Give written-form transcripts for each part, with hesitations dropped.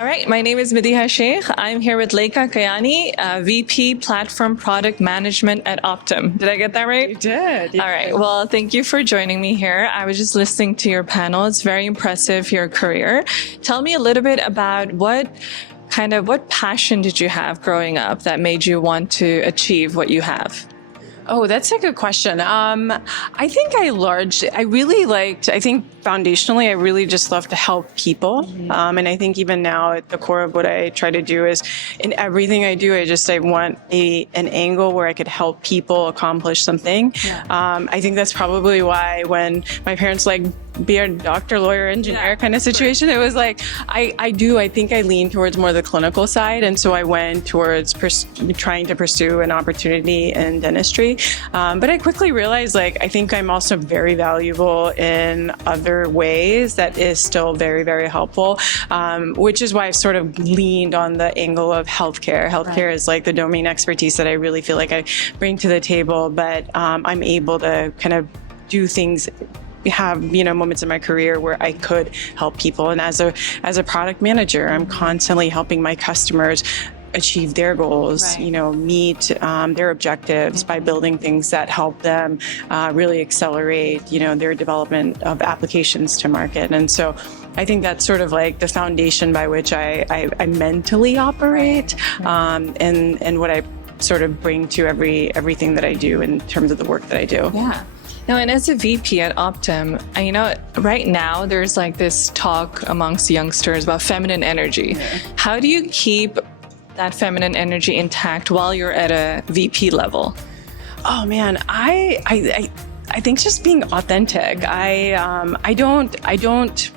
All right, my name is Madiha Sheikh. I'm here with Laika Kayani, VP Platform Product Management at Optum. Did I get that right? You did. All right, well, thank you for joining me here. I was just listening to your panel. It's very impressive, your career. Tell me a little bit about what passion did you have growing up that made you want to achieve what you have? Oh, that's a good question. I think foundationally, I really just love to help people. And I think even now at the core of what I try to do is in everything I do, I want an angle where I could help people accomplish something. Yeah. I think that's probably why when my parents be a doctor, lawyer, engineer kind of situation, it was like, I think I lean towards more the clinical side. And so I went towards trying to pursue an opportunity in dentistry. But I quickly realized, I think I'm also very valuable in other ways that is still very, very helpful, which is why I've sort of leaned on the angle of healthcare. Healthcare is the domain expertise that I really feel like I bring to the table, but I'm able to kind of do things, have moments in my career where I could help people. And as a product manager, I'm constantly helping my customers achieve their goals, meet their objectives by building things that help them really accelerate, their development of applications to market. And so I think that's sort of the foundation by which I mentally operate, and what I sort of bring to everything that I do in terms of the work that I do. Yeah. Now, and as a VP at Optum, right now there's this talk amongst youngsters about feminine energy. Yeah. How do you keep that feminine energy intact while you're at a VP level? Oh man, I think just being authentic. I don't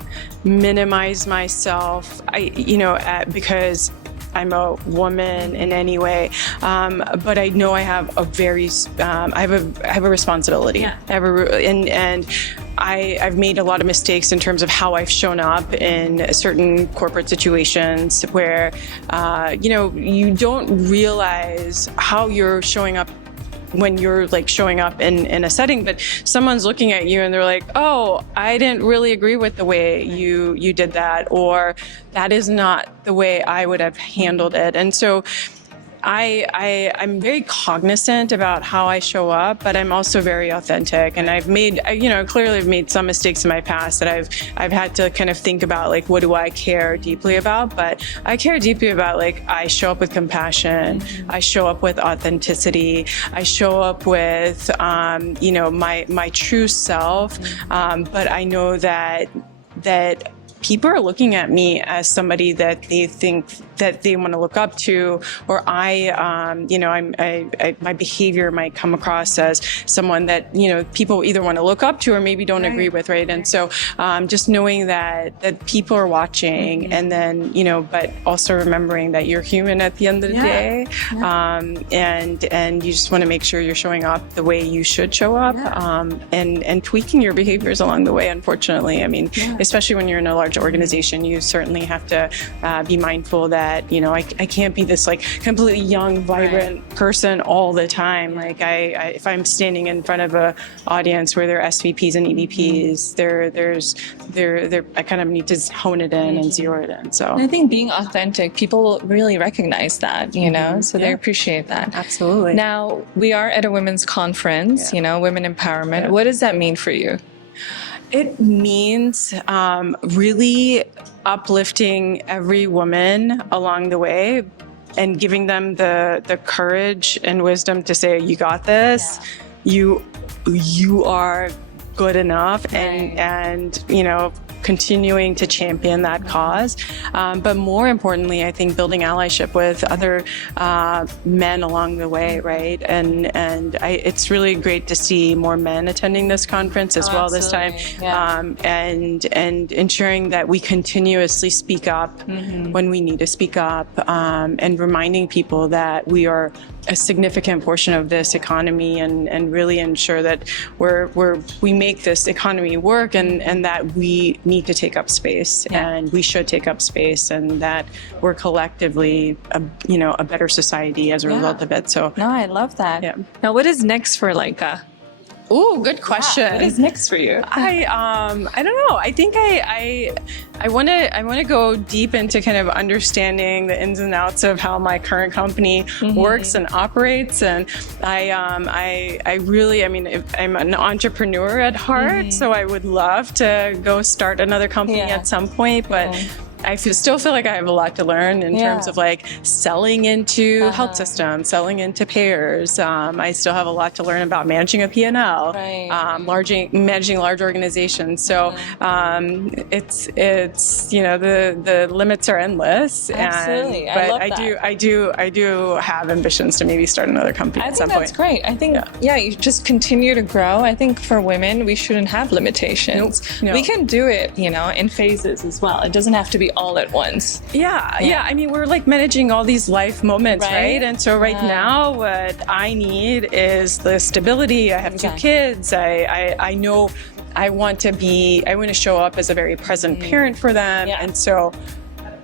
minimize myself. Because I'm a woman in any way, but I know I have a responsibility. Yeah. I've made a lot of mistakes in terms of how I've shown up in certain corporate situations where, you don't realize how you're showing up when you're showing up in a setting, but someone's looking at you and they're like, oh, I didn't really agree with the way you did that, or that is not the way I would have handled it. And so I'm very cognizant about how I show up, but I'm also very authentic. And I've made some mistakes in my past that I've had to kind of think about, what do I care deeply about? But I care deeply about, I show up with compassion. I show up with authenticity. I show up with, my true self. But I know that people are looking at me as somebody that they think that they want to look up to, or my behavior might come across as someone that, people either want to look up to or maybe don't agree with, right? And so just knowing that people are watching, and then, but also remembering that you're human at the end of the day. Yeah. And you just want to make sure you're showing up the way you should show up, and tweaking your behaviors along the way, unfortunately. Especially when you're in a large organization, you certainly have to be mindful that, I can't be this completely young, vibrant person all the time. If I'm standing in front of a audience where there are SVPs and EVPs, I kind of need to hone it in and zero it in. So I think being authentic, people really recognize that, so they appreciate that. Absolutely. Now, we are at a women's conference, women empowerment. Yeah. What does that mean for you? It means really uplifting every woman along the way and giving them the courage and wisdom to say, you got this, you are good enough, and continuing to champion that cause. But more importantly, I think building allyship with other men along the way, right? And it's really great to see more men attending this conference as well this time. Yeah. And ensuring that we continuously speak up when we need to speak up, and reminding people that we are a significant portion of this economy, and really ensure that we make this economy work, and that we need to take up space, and we should take up space, and that we're collectively a better society as a result of it. So no, I love that. Yeah. Now, what is next for Laika? Ooh, good question. What is next for you? I don't know. I think I want to go deep into kind of understanding the ins and outs of how my current company works and operates. And I really, I mean, I'm an entrepreneur at heart, so I would love to go start another company at some point, but I still feel like I have a lot to learn in terms of like selling into health systems, selling into payers. I still have a lot to learn about managing a P&L, managing large organizations. So it's the limits are endless. Absolutely. But I do have ambitions to maybe start another company at some point. I think that's great. I think you just continue to grow. I think for women, we shouldn't have limitations. No. We can do it, in phases as well. It doesn't have to be all at once. Yeah. I mean, we're like managing all these life moments, right? And so right now, what I need is the stability. I have 2 kids. I know I want to show up as a very present parent for them. And so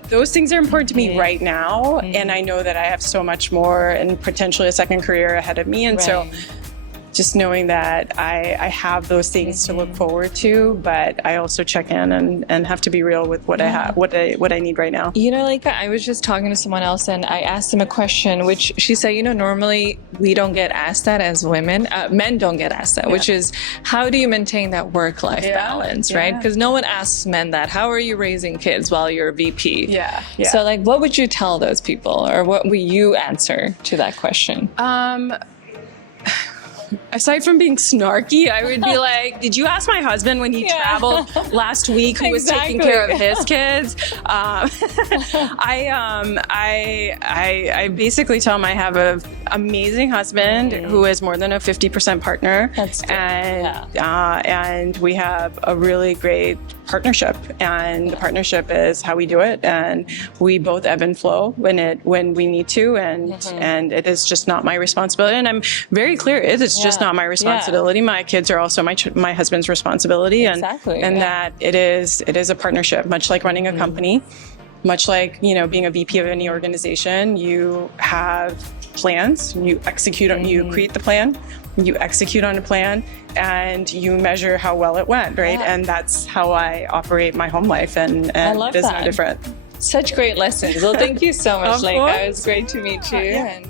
those things are important to me right now. And I know that I have so much more and potentially a second career ahead of me. And so just knowing that I have those things to look forward to, but I also check in and have to be real with what I have, what I need right now. Laika, I was just talking to someone else and I asked them a question, which she said, normally we don't get asked that as women. Men don't get asked that, which is, how do you maintain that work-life balance, right? Because no one asks men that. How are you raising kids while you're a VP? So like, what would you tell those people, or what would you answer to that question? Aside from being snarky, I would be like, did you ask my husband when he traveled last week who was taking care of his kids? I basically tell him I have an amazing husband who is more than a 50% partner. That's good. And we have a really great partnership, and the partnership is how we do it, and we both ebb and flow when we need to, and it is just not my responsibility, and I'm very clear it is just not my responsibility. My kids are also my husband's responsibility, and that it is a partnership, much like running a company, much like being a VP of any organization. You have plans, you execute on, you create the plan, you execute on a plan, and you measure how well it went, right? And that's how I operate my home life, and it is no different. Such great lessons. Well, thank you so much, Laika. It was great to meet you. And